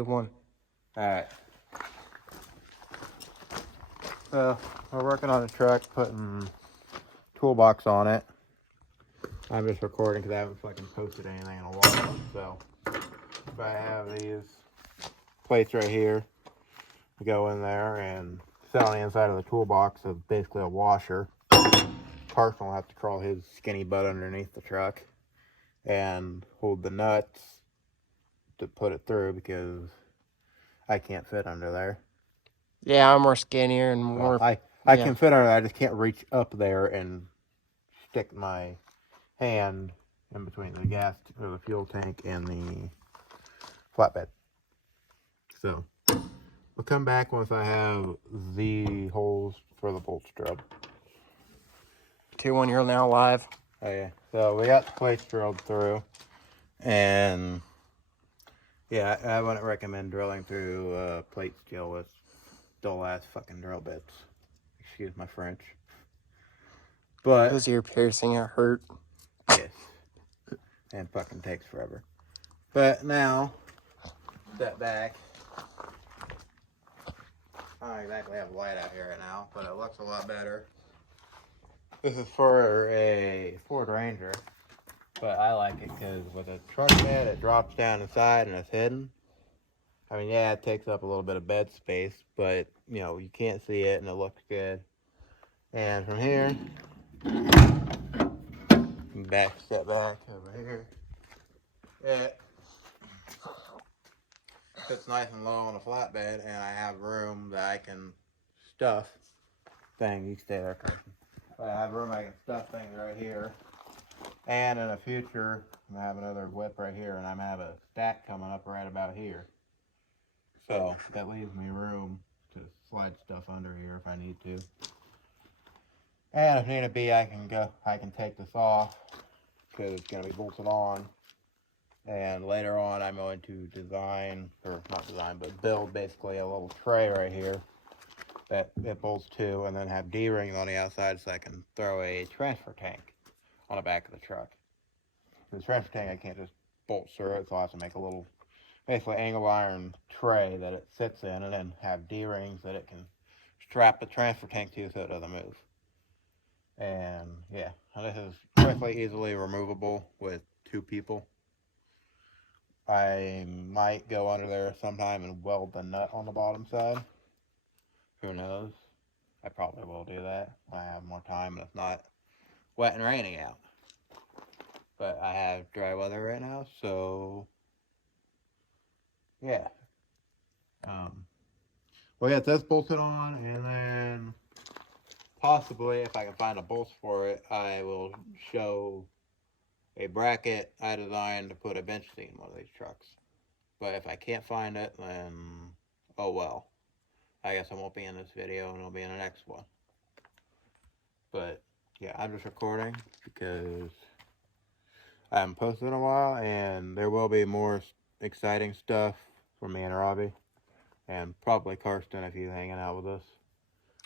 1. Alright. So, we're working on a truck, putting toolbox on it. I'm just recording because I haven't fucking posted anything in a while. So, if I have these plates right here, we go in there and sit on the inside of the toolbox of basically a washer. Carson will have to crawl his skinny butt underneath the truck and hold the nuts to put it through because I can't fit under there. Yeah, I'm more skinnier and more... Well, I can fit under there, I just can't reach up there and stick my hand in between the gas or the fuel tank and the flatbed. So, we'll come back once I have the holes for the bolts drilled. 2-1, you're now live. Oh yeah, so we got the plates drilled through, and yeah, I wouldn't recommend drilling through plate steel with dull ass fucking drill bits. Excuse my French. But Those ear piercing, it hurt. yes, and fucking takes forever. But now, step back. I don't exactly have light out here right now, but it looks a lot better. This is for a Ford Ranger, but I like it because with a truck bed, it drops down inside and it's hidden. I mean, yeah, it takes up a little bit of bed space, but, you know, you can't see it and it looks good. And from here, step back over here, it sits nice and low on a flatbed, and I have room that I can stuff things. You stay there, Carson. I have room I can stuff things right here. And in the future, I'm gonna have another whip right here, and I'm gonna have a stack coming up right about here. So that leaves me room to slide stuff under here if I need to. And if need be, I can take this off because it's gonna be bolted on. And later on, I'm going to design, or not design, but build basically a little tray right here that it bolts to, and then have D-rings on the outside so I can throw a transfer tank on the back of the truck. For the transfer tank, I can't just bolt through it, so I have to make a little, basically angle iron tray that it sits in, and then have D-rings that it can strap the transfer tank to so it doesn't move. And yeah, this is quickly, easily removable with 2 people. I might go under there sometime and weld the nut on the bottom side. Who knows? I probably will do that when I have more time and it's not wet and raining out. But I have dry weather right now, so yeah. We'll get this bolted on, and then possibly, if I can find a bolts for it, I will show a bracket I designed to put a bench seat in one of these trucks. But if I can't find it, then oh well. I guess I won't be in this video, and it'll be in the next one. But yeah, I'm just recording because I haven't posted in a while, and there will be more exciting stuff from me and Robbie, and probably Karsten if he's hanging out with us.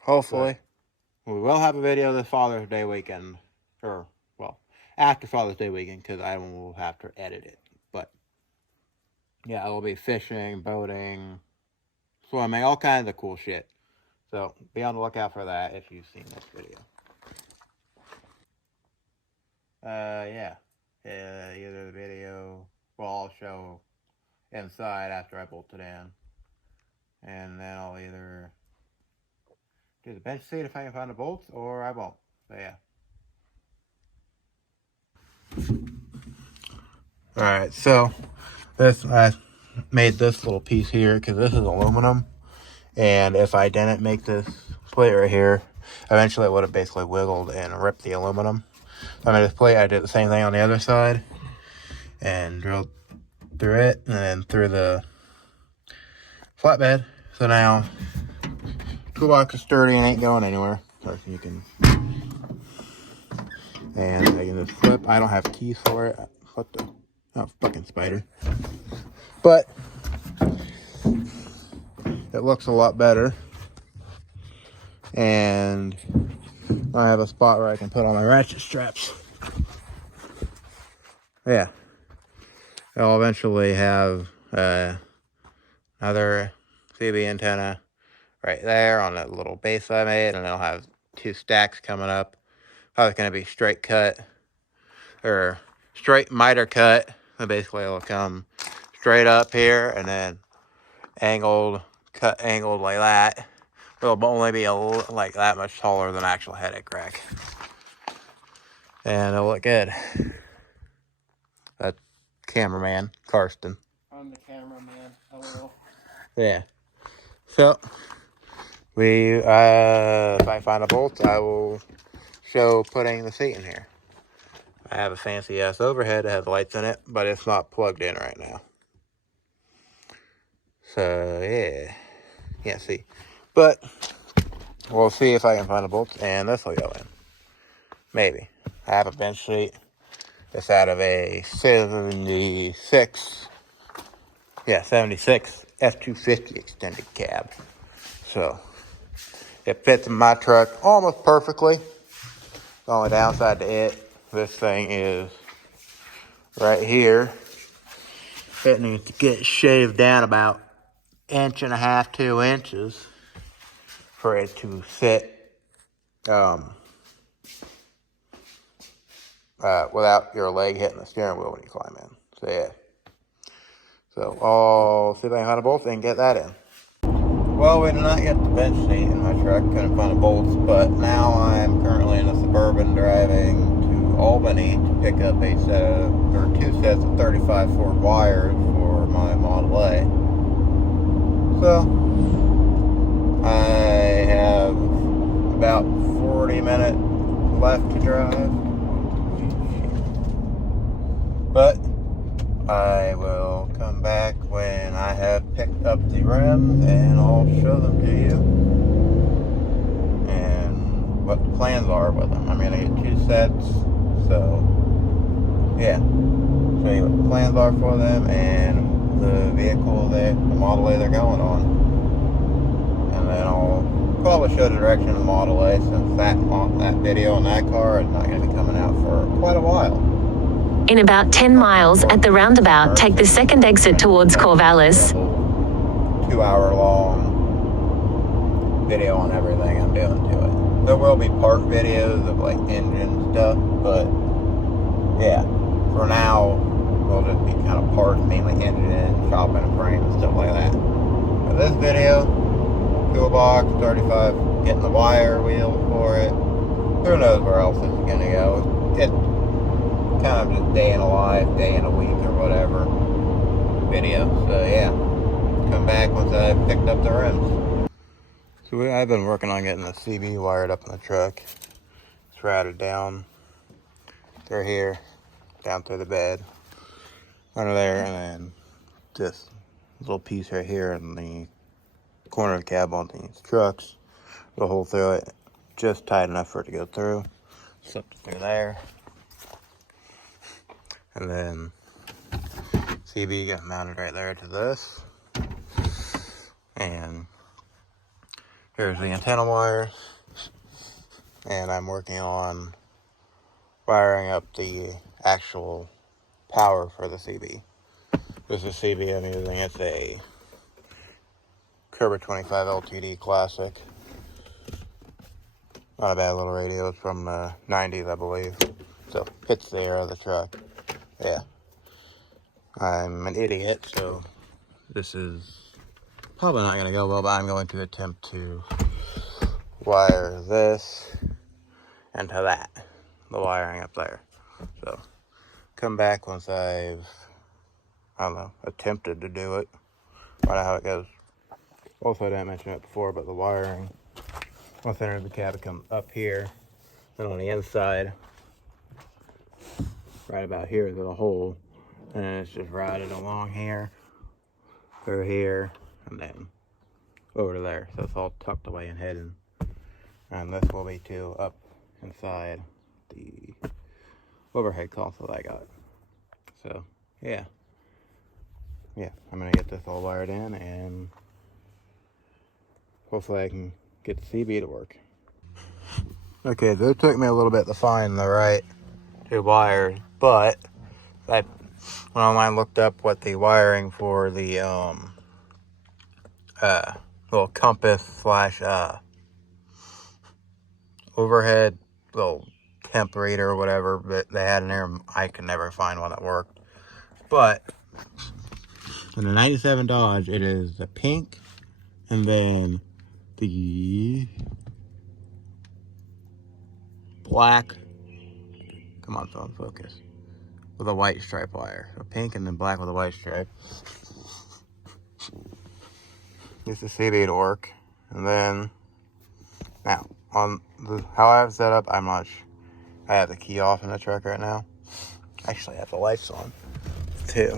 Hopefully. But we will have a video this Father's Day weekend, or, well, after Father's Day weekend, because I will have to edit it. But yeah, I will be fishing, boating, swimming, all kinds of cool shit. So be on the lookout for that if you've seen this video. Yeah. Either the video, well, I'll show inside after I bolt it in. And then I'll either do the bench seat if I can find the bolts, or I won't. So yeah. Alright, so I made this little piece here because this is aluminum. And if I didn't make this plate right here, eventually it would have basically wiggled and ripped the aluminum. So I made this plate, I did the same thing on the other side. And drilled through it, and then through the flatbed. So now, toolbox is sturdy and ain't going anywhere. So you can, and I can just flip. I don't have keys for it. What the, oh, fucking spider. But, it looks a lot better. And I have a spot where I can put all my ratchet straps. Yeah. I'll eventually have another CB antenna right there on that little base I made, and it'll have 2 stacks coming up. Probably going to be straight cut, or straight miter cut. So basically it'll come straight up here and then angled, cut angled like that. It'll only be like that much taller than actual headache rack. And it'll look good. That cameraman, Karsten. I'm the cameraman. Hello. Yeah. So, if I find a bolt, I will show putting the seat in here. I have a fancy ass overhead that has lights in it, but it's not plugged in right now. So, yeah. Can't see. But, we'll see if I can find a bolt, and this will go in. Maybe. I have a bench seat. It's out of a 76. Yeah, 76 F-250 extended cab. So, it fits in my truck almost perfectly. The only downside to it, this thing is right here. It needs to get shaved down about 1.5 to 2 inches for it to sit without your leg hitting the steering wheel when you climb in. So yeah. So I'll see if I can find a bolt and get that in. Well, we did not get the bench seat in my truck. Couldn't find the bolts, but now I'm currently in a Suburban driving to Albany to pick up a set of, or 2 sets of 35 Ford wires for my Model A. So I have about 40 minutes left to drive. But I will come back when I have picked up the rims and I'll show them to you and what the plans are with them. I'm going to get 2 sets, so yeah, show you what the plans are for them and the vehicle the Model A they're going on. And then I'll probably show the direction of the Model A, since that video on that car is not going to be coming out for quite a while. In about 10 miles at the roundabout, take the second exit towards Corvallis. 2-hour long video on everything I'm doing to it. There will be part videos of like engine stuff, but yeah, for now we'll just be kind of parts, mainly engine, shopping and frame and stuff like that. But this video, toolbox, 35, getting the wire wheel for it. Who knows where else it's gonna go. It's kind of just day in a life, day in a week or whatever video. So yeah, come back once I've picked up the rims. So I've been working on getting the CB wired up in the truck. It's routed down through here, down through the bed, under there, and then this little piece right here in the corner of the cab on these trucks. The hole through it, just tight enough for it to go through. Slipped it through there. And then CB got mounted right there to this. And here's the antenna wire. And I'm working on wiring up the actual power for the CB. This is CB I'm using. It's a Kerber 25 LTD Classic. Not a bad little radio. It's from the 90s, I believe. So fits the air of the truck. Yeah. I'm an idiot, so this is probably not going to go well, but I'm going to attempt to wire this into that, the wiring up there. So come back once I've, I don't know, attempted to do it. Find out how it goes. Also, I didn't mention it before, but the wiring, once I enter the cab, it comes up here, and on the inside, right about here is a hole, and it's just routed along here, through here, and then over to there. So it's all tucked away and hidden. And this will be too up inside the overhead console I got. So yeah, I'm gonna get this all wired in, and hopefully I can get the CB to work. Okay, so it took me a little bit to find the right 2 wires, but I went online, looked up what the wiring for the little compass slash overhead little temp reader or whatever that they had in there. I could never find one that worked. But in the 97 Dodge, it is the pink and then the black. Come on, phone, focus. With a white stripe wire. So pink and then black with a white stripe. Use the CB to work. And then, now, on the how I have it set up, I'm not sure. I have the key off in the truck right now. Actually, I have the lights on, too.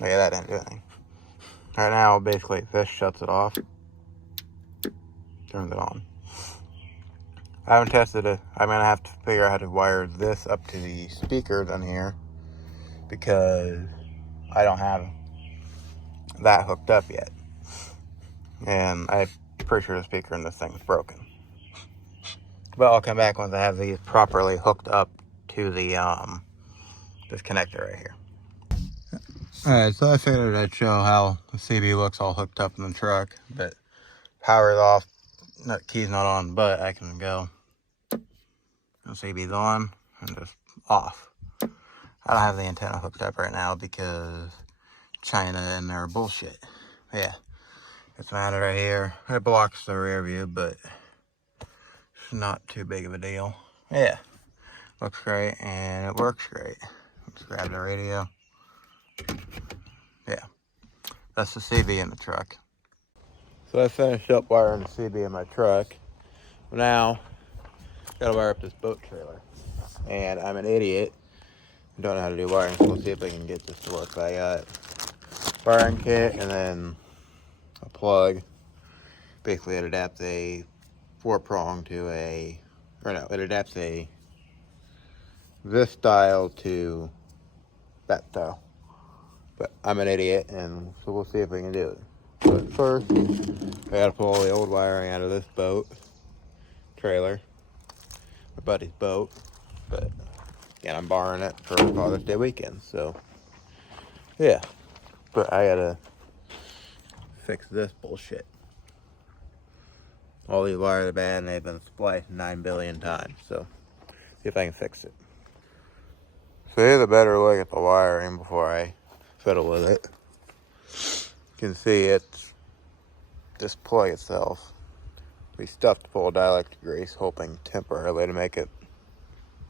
Yeah, that didn't do anything. Right now, basically, this shuts it off. Turns it on. I haven't tested it. I'm going to have to figure out how to wire this up to the speakers in here, because I don't have that hooked up yet. And I'm pretty sure the speaker in this thing is broken. But I'll come back once I have these properly hooked up to the this connector right here. Alright, so I figured I'd show how the CB looks all hooked up in the truck. But power's off, key's not on, but I can go. The CB's on and just off. I don't have the antenna hooked up right now because China and their bullshit. Yeah, it's mounted right here. It blocks the rear view, but it's not too big of a deal. Yeah, looks great and it works great. Let's grab the radio. Yeah, that's the CB in the truck. So I finished up wiring the CB in my truck. Now, gotta wire up this boat trailer. And I'm an idiot. Don't know how to do wiring, so we'll see if I can get this to work. But I got wiring kit and then a plug. Basically, it adapts a 4-prong to a, or no, it adapts this style to that style. But I'm an idiot, and so we'll see if we can do it. But first, I gotta pull all the old wiring out of this boat trailer, my buddy's boat. But again, I'm borrowing it for Father's Day weekend, so yeah. But I gotta fix this bullshit. All these wires are bad and they've been spliced 9 billion times, so see if I can fix it. So here's a better look at the wiring before I fiddle with it. You can see it's this plug itself. We stuffed full of dielectric grease, hoping temporarily to make it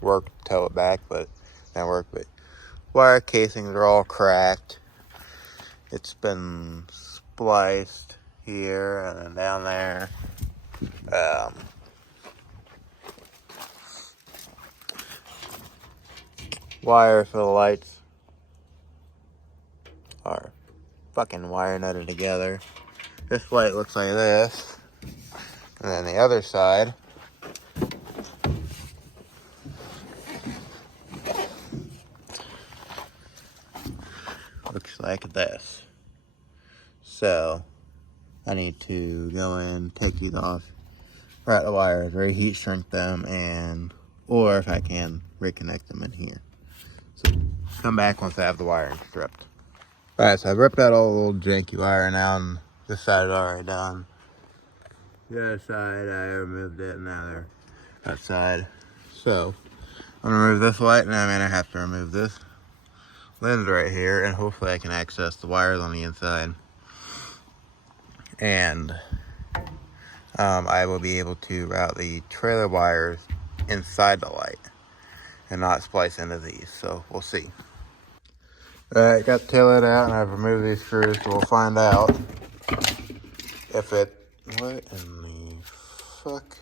work, tow it back, but it didn't work. But wire casings are all cracked. It's been spliced here and then down there. Wires for the lights are fucking wire nutted together. This light looks like this, and then the other side looks like this. So I need to go in, take these off, route the wires, reheat shrink them, and or if I can reconnect them in here. So come back once I have the wiring stripped. Alright, so I've ripped out all the old janky wiring out, and this side is already done. The other side, I removed it, and now they're outside. So I'm gonna remove this light, and I'm gonna have to remove this lens right here, and hopefully I can access the wires on the inside. And I will be able to route the trailer wires inside the light and not splice into these, so we'll see. Alright, got the tail light out and I've removed these screws, so we'll find out if it, what in the fuck?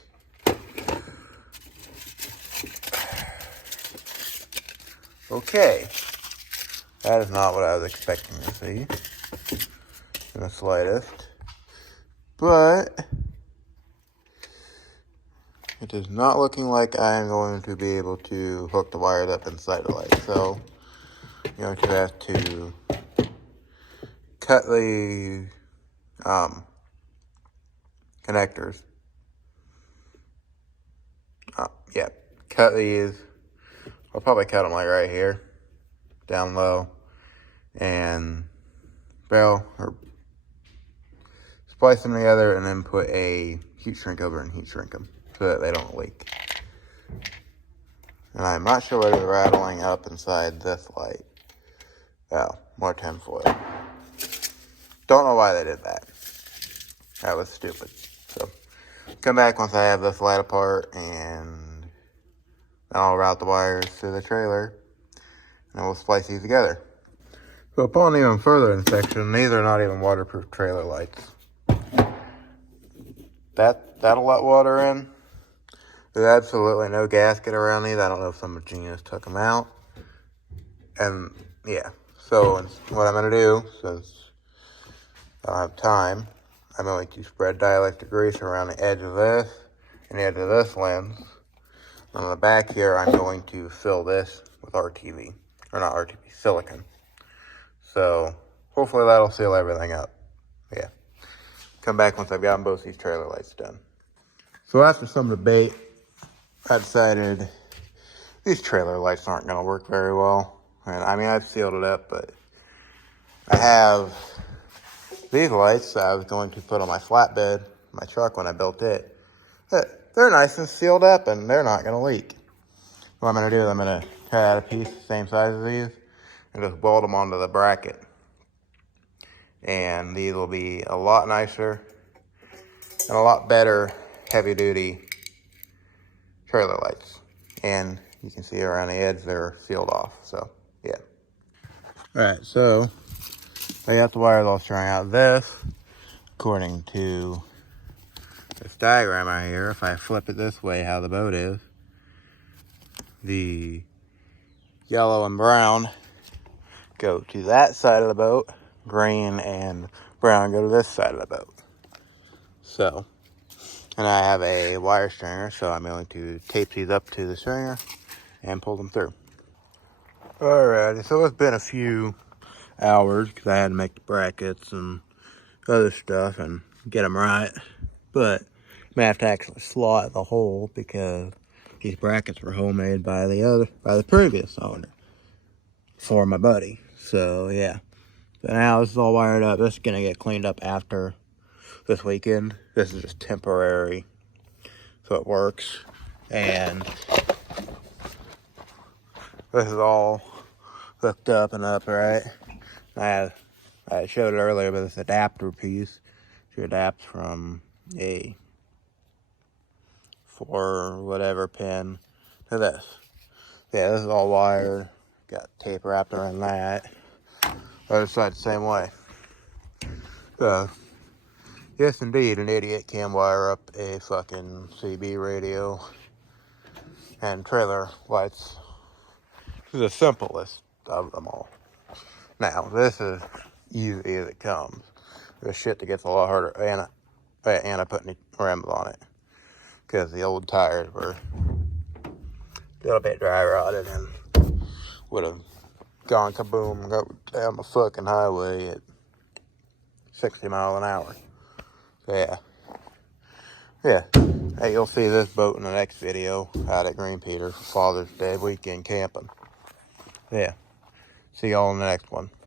Okay, that is not what I was expecting to see in the slightest, but it is not looking like I am going to be able to hook the wires up inside the light, so I'm going to have to cut the connectors. Yeah, cut these. I'll probably cut them like right here, down low, and barrel or splice them together, and then put a heat shrink over and heat shrink them so that they don't leak. And I'm not sure what is rattling up inside this light. Oh, more tinfoil. Don't know why they did that. That was stupid. So, come back once I have this light apart, and then I'll route the wires to the trailer, and we'll splice these together. So upon even further inspection, these are not even waterproof trailer lights. That'll let water in. There's absolutely no gasket around these. I don't know if some genius took them out. And yeah, so what I'm going to do, since I don't have time, I'm going to spread dielectric grease around the edge of this and the edge of this lens. On the back here, I'm going to fill this with RTV. Or not RTV, silicone. So hopefully that'll seal everything up. Yeah. Come back once I've gotten both these trailer lights done. So after some debate, I decided these trailer lights aren't going to work very well. And I mean, I've sealed it up, but I have these lights that I was going to put on my flatbed, my truck when I built it. They're nice and sealed up, and they're not going to leak. What I'm going to do is I'm going to cut out a piece the same size as these and just weld them onto the bracket. And these will be a lot nicer and a lot better heavy-duty trailer lights. And you can see around the edge they're sealed off, so yeah. Alright, so I got the wires all strung out. This, according to this diagram right here, if I flip it this way, how the boat is, the yellow and brown go to that side of the boat, green and brown go to this side of the boat. So, and I have a wire stringer, so I'm going to tape these up to the stringer and pull them through. Alrighty, so it's been a few hours because I had to make the brackets and other stuff and get them right. But I'm gonna have to actually slot the hole because these brackets were homemade by the previous owner for my buddy. So yeah. So now this is all wired up. This is gonna get cleaned up after this weekend. This is just temporary, so it works. And this is all hooked up and upright. I showed it earlier, but this adapter piece to adapt from a 4 whatever pin to this. Yeah, this is all wired. Got tape wrapped around that. Other side the same way. So, yes indeed, an idiot can wire up a fucking CB radio and trailer lights. This is the simplest of them all. Now, this is easy as it comes. There's shit that gets a lot harder, and I put any rims on it because the old tires were a little bit dry rotted and would have gone kaboom and go down the fucking highway at 60 miles an hour. So yeah. Hey, you'll see this boat in the next video out at Green Peter for Father's Day weekend camping. Yeah. See y'all in the next one.